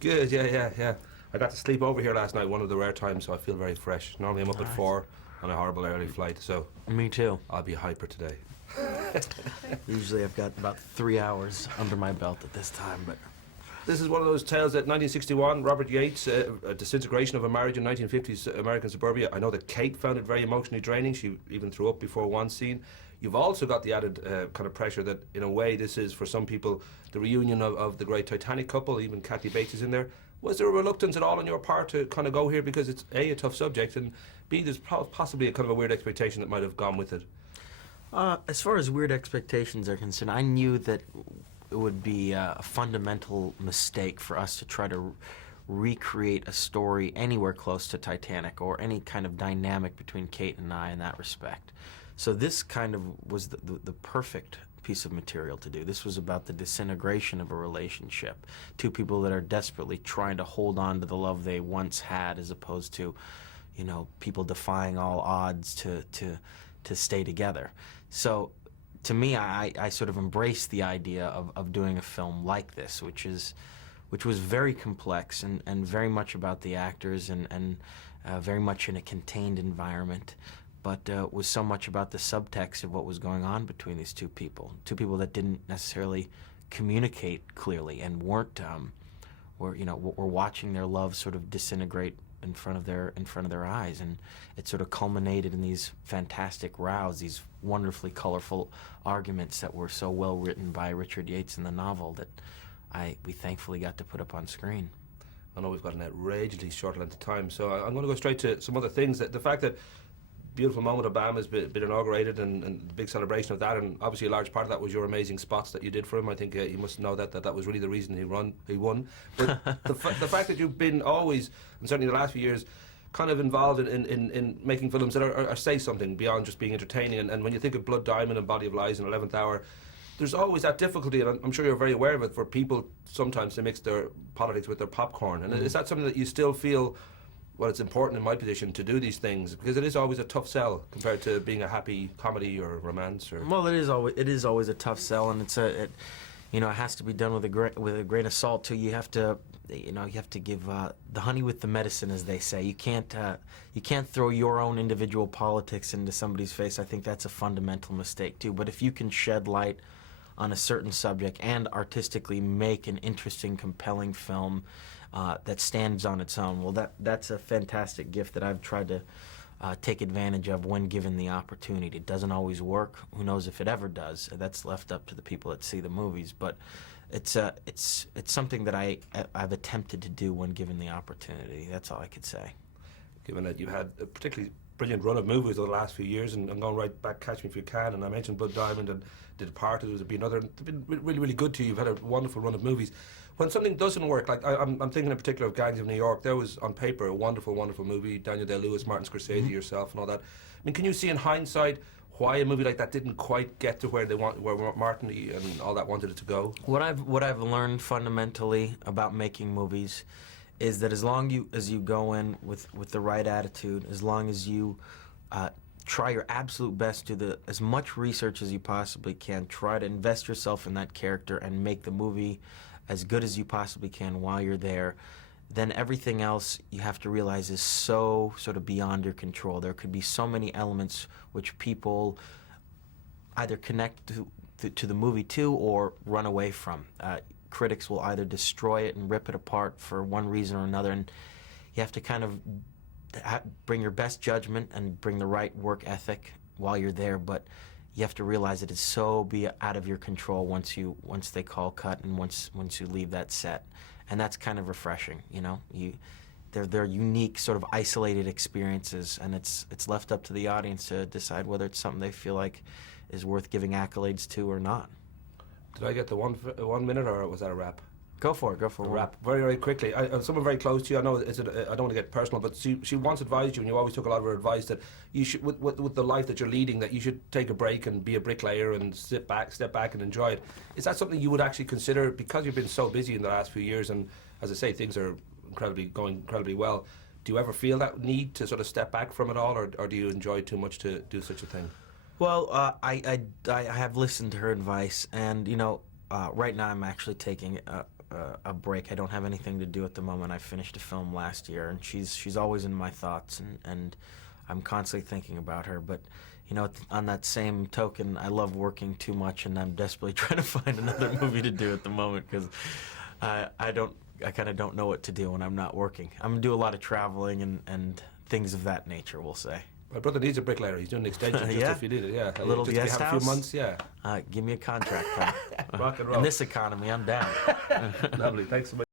Good, yeah. I got to sleep over here last night, one of the rare times, so I feel very fresh. Normally I'm up at 4 on a horrible early flight, so... Me too. I'll be hyper today. Usually I've got about 3 hours under my belt at this time, but... This is one of those tales that 1961, Robert Yates, a disintegration of a marriage in 1950s American suburbia. I know that Kate found it very emotionally draining. She even threw up before one scene. You've also got the added kind of pressure that, in a way, this is, for some people, the reunion of the great Titanic couple. Even Kathy Bates is in there. Was there a reluctance at all on your part to kind of go here because it's A, a tough subject, and B, there's possibly a kind of a weird expectation that might have gone with it? As far as weird expectations are concerned, I knew that it would be a fundamental mistake for us to try to recreate a story anywhere close to Titanic or any kind of dynamic between Kate and I in that respect. So this kind of was the perfect piece of material to do. This was about the disintegration of a relationship. Two people that are desperately trying to hold on to the love they once had, as opposed to, you know, people defying all odds to stay together. So to me, I sort of embraced the idea of doing a film like this, which was very complex and very much about the actors and very much in a contained environment, but was so much about the subtext of what was going on between these two people that didn't necessarily communicate clearly and weren't were watching their love sort of disintegrate in front of their eyes, and it sort of culminated in these fantastic rows, these wonderfully colorful arguments that were so well written by Richard Yates in the novel that we thankfully got to put up on screen. I know we've got an outrageously short length of time, so I'm going to go straight to some other things. That the fact that Beautiful Moment of BAM has been inaugurated and the big celebration of that, and obviously a large part of that was your amazing spots that you did for him. I think you must know that was really the reason he won. But the fact that you've been always, and certainly the last few years, kind of involved in making films that are say something beyond just being entertaining, and when you think of Blood Diamond and Body of Lies and 11th Hour, there's always that difficulty, and I'm sure you're very aware of it, for people sometimes to mix their politics with their popcorn. And is that something that you still feel, well, it's important in my position to do these things, because it is always a tough sell compared to being a happy comedy or romance? Or well, it is always a tough sell, and it has to be done with a grain of salt too. You have to give the honey with the medicine, as they say. You can't throw your own individual politics into somebody's face. I think that's a fundamental mistake too. But if you can shed light on a certain subject and artistically make an interesting, compelling film that stands on its own, well, that's a fantastic gift that I've tried to take advantage of when given the opportunity. It doesn't always work. Who knows if it ever does? That's left up to the people that see the movies. But it's something that I've attempted to do when given the opportunity. That's all I could say. Given that you had a particularly brilliant run of movies over the last few years, and I'm going right back, Catch Me If You Can, and I mentioned Blood Diamond and The Departed, there's been another, they've been really, really good to you. You've had a wonderful run of movies. When something doesn't work, like I'm thinking in particular of Gangs of New York, there was on paper a wonderful, wonderful movie, Daniel Day-Lewis, Martin Scorsese, yourself and all that. I mean, can you see in hindsight why a movie like that didn't quite get to where Martin and all that wanted it to go? What I've learned fundamentally about making movies is that as long as you go in with the right attitude, as long as you try your absolute best to do as much research as you possibly can, try to invest yourself in that character and make the movie as good as you possibly can while you're there, then everything else you have to realize is so sort of beyond your control. There could be so many elements which people either connect to the movie to or run away from. Critics will either destroy it and rip it apart for one reason or another, and you have to kind of bring your best judgment and bring the right work ethic while you're there, but you have to realize that it's so out of your control once they call cut and once you leave that set, and that's kind of refreshing. They're unique, sort of isolated experiences, and it's left up to the audience to decide whether it's something they feel like is worth giving accolades to or not. Did I get the 1 minute, or was that a wrap? Go for it. Wrap very, very quickly. Someone very close to you, I know I don't want to get personal, but she once advised you, and you always took a lot of her advice, that you should, with the life that you're leading, that you should take a break and be a bricklayer and step back and enjoy it. Is that something you would actually consider, because you've been so busy in the last few years, and as I say, things are going incredibly well? Do you ever feel that need to sort of step back from it all, or do you enjoy too much to do such a thing? Well, I have listened to her advice, and right now I'm actually taking a break. I don't have anything to do at the moment. I finished a film last year, and she's always in my thoughts, and I'm constantly thinking about her. But you know, on that same token, I love working too much, and I'm desperately trying to find another movie to do at the moment because I kind of don't know what to do when I'm not working. I'm gonna do a lot of traveling and things of that nature, we'll say. My brother needs a bricklayer. He's doing an extension just Yeah. if you need it. Yeah, A little just if you guest have a few house? months. Yeah, Give me a contract, Tom. rock and roll. In this economy, I'm down. Lovely. Thanks so much.